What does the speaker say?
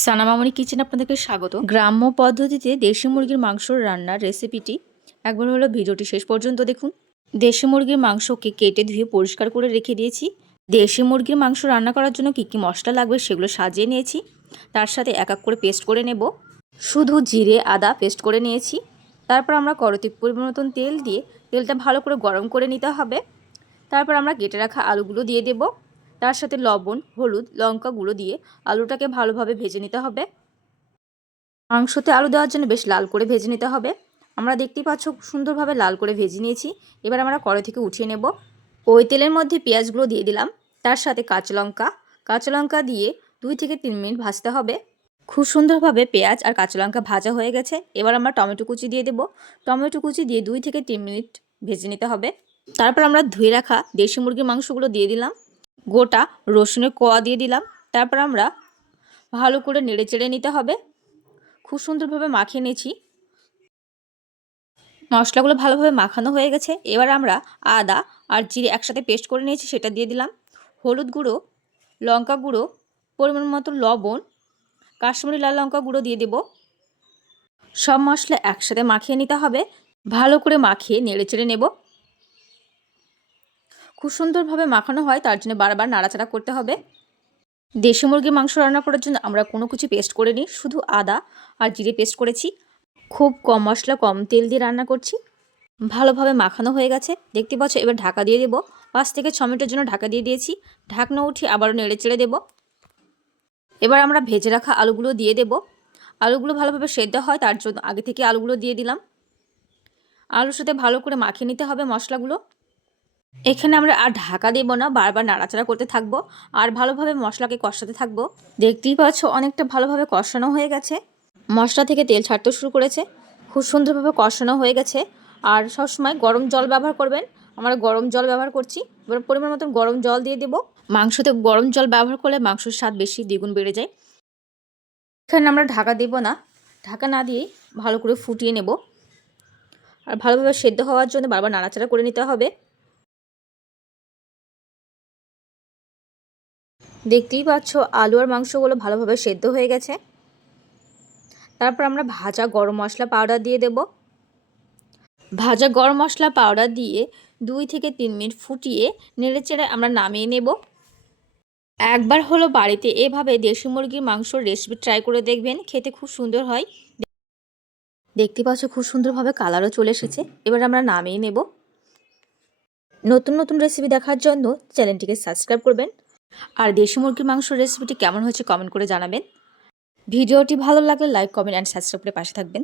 সানা মামনি kitchen আপনাদেরকে স্বাগত। গ্রাম্য পদ্ধতিতে দেশি মুরগির মাংস রান্নার রেসিপিটি একবার হলো ভিডিওটি শেষ পর্যন্ত দেখুন। দেশি মুরগির মাংসকে কেটে ধুয়ে পরিষ্কার করে রেখে দিয়েছি। দেশি মুরগির মাংস রান্না করার জন্য কী কী মশলা লাগবে সেগুলো সাজিয়ে নিয়েছি। তার সাথে এক এক করে পেস্ট করে নেব। শুধু জিরে আদা পেস্ট করে নিয়েছি। তারপর আমরা কড়াইতে পরিমাণ মতন তেল দিয়ে তেলটা ভালো করে গরম করে নিতে হবে। তারপর আমরা কেটে রাখা আলুগুলো দিয়ে দেব। তার সাথে লবণ, হলুদ, লঙ্কা গুঁড়ো দিয়ে আলুটাকে ভালোভাবে ভেজে নিতে হবে। মাংসতে আলু দেওয়ার জন্য বেশ লাল করে ভেজে নিতে হবে। আমরা দেখতেই পাচ্ছ সুন্দরভাবে লাল করে ভেজে নিয়েছি। এবার আমরা কড়াই থেকে উঠিয়ে নেব। ওই তেলের মধ্যে পেঁয়াজগুলো দিয়ে দিলাম। তার সাথে কাঁচা লঙ্কা দিয়ে 2 থেকে 3 মিনিট ভাজতে হবে। খুব সুন্দরভাবে পেঁয়াজ আর কাঁচা লঙ্কা ভাজা হয়ে গেছে। এবার আমরা টমেটো কুচি দিয়ে দেব। টমেটো কুচি দিয়ে 2 থেকে 3 মিনিট ভেজে নিতে হবে। তারপর আমরা ধুয়ে রাখা দেশি মুরগির মাংসগুলো দিয়ে দিলাম। গোটা রসুনের কোয়া দিয়ে দিলাম। তারপর আমরা ভালো করে নেড়ে চেড়ে নিতে হবে। খুব সুন্দরভাবে মাখিয়ে নিয়েছি। মশলাগুলো ভালোভাবে মাখানো হয়ে গেছে। এবার আমরা আদা আর জিরে একসাথে পেস্ট করে নিয়েছি, সেটা দিয়ে দিলাম। হলুদ গুঁড়ো, লঙ্কা গুঁড়ো, পরিমাণ মতো লবণ, কাশ্মীরি লাল লঙ্কা গুঁড়ো দিয়ে দেব। সব মশলা একসাথে মাখিয়ে নিতে হবে। ভালো করে মাখিয়ে নেড়ে চেড়ে নেব। খুব সুন্দরভাবে মাখানো হয়, তার জন্য বারবার নাড়াচাড়া করতে হবে। দেশি মুরগির মাংস রান্না করার জন্য আমরা কোনো কিছু পেস্ট করিনি, শুধু আদা আর জিরে পেস্ট করেছি। খুব কম মশলা কম তেল দিয়ে রান্না করছি। ভালোভাবে মাখানো হয়ে গেছে, দেখতে পাচ্ছ। এবার ঢাকা দিয়ে দেবো। 5 থেকে 6 মিনিটের জন্য ঢাকা দিয়ে দিয়েছি। ঢাকনা উঠিয়ে আবারও নেড়ে চেড়ে দেবো। এবার আমরা ভেজে রাখা আলুগুলো দিয়ে দেব। আলুগুলো ভালোভাবে সেদ্ধ হয়, তার জন্য আগে থেকে আলুগুলো দিয়ে দিলাম। আলুর সাথে ভালো করে মাখিয়ে নিতে হবে মশলাগুলো। এখানে আমরা আর ঢাকা দেব না, বারবার নাড়াচাড়া করতে থাকবো আর ভালোভাবে মশলাকে কষাতে থাকবো। দেখতেই পাচ্ছ অনেকটা ভালোভাবে কষানো হয়ে গেছে। মশলা থেকে তেল ছাড়তে শুরু করেছে। খুব সুন্দরভাবে কষানো হয়ে গেছে। আর সবসময় গরম জল ব্যবহার করবেন। আমরা গরম জল ব্যবহার করছি। এবার পরিমাণ মতন গরম জল দিয়ে দেব। মাংসতে গরম জল ব্যবহার করলে মাংসের স্বাদ বেশি দ্বিগুণ বেড়ে যায়। এখানে আমরা ঢাকা দেব না, ঢাকা না দিয়েই ভালো করে ফুটিয়ে নেব। আর ভালোভাবে সেদ্ধ হওয়ার জন্য বারবার নাড়াচাড়া করে নিতে হবে। দেখতেই পাচ্ছ আলু আর মাংসগুলো ভালোভাবে সেদ্ধ হয়ে গেছে। তারপর আমরা ভাজা গরম মশলা পাউডার দিয়ে দেব। ভাজা গরম মশলা পাউডার দিয়ে 2 থেকে 3 মিনিট ফুটিয়ে নেড়েচেড়ে আমরা নামিয়ে নেব। একবার হলো বাড়িতে এভাবে দেশি মুরগির মাংসর রেসিপি ট্রাই করে দেখবেন, খেতে খুব সুন্দর হয়। দেখতে পাচ্ছ খুব সুন্দরভাবে কালারও চলে এসেছে। এবার আমরা নামিয়ে নেব। নতুন নতুন রেসিপি দেখার জন্য চ্যানেলটিকে সাবস্ক্রাইব করবেন। আর দেশি মুরগির মাংসর রেসিপিটি কেমন হয়েছে কমেন্ট করে জানাবেন। ভিডিওটি ভালো লাগলে লাইক, কমেন্ট অ্যান্ড সাবস্ক্রাইব করে পাশে থাকবেন।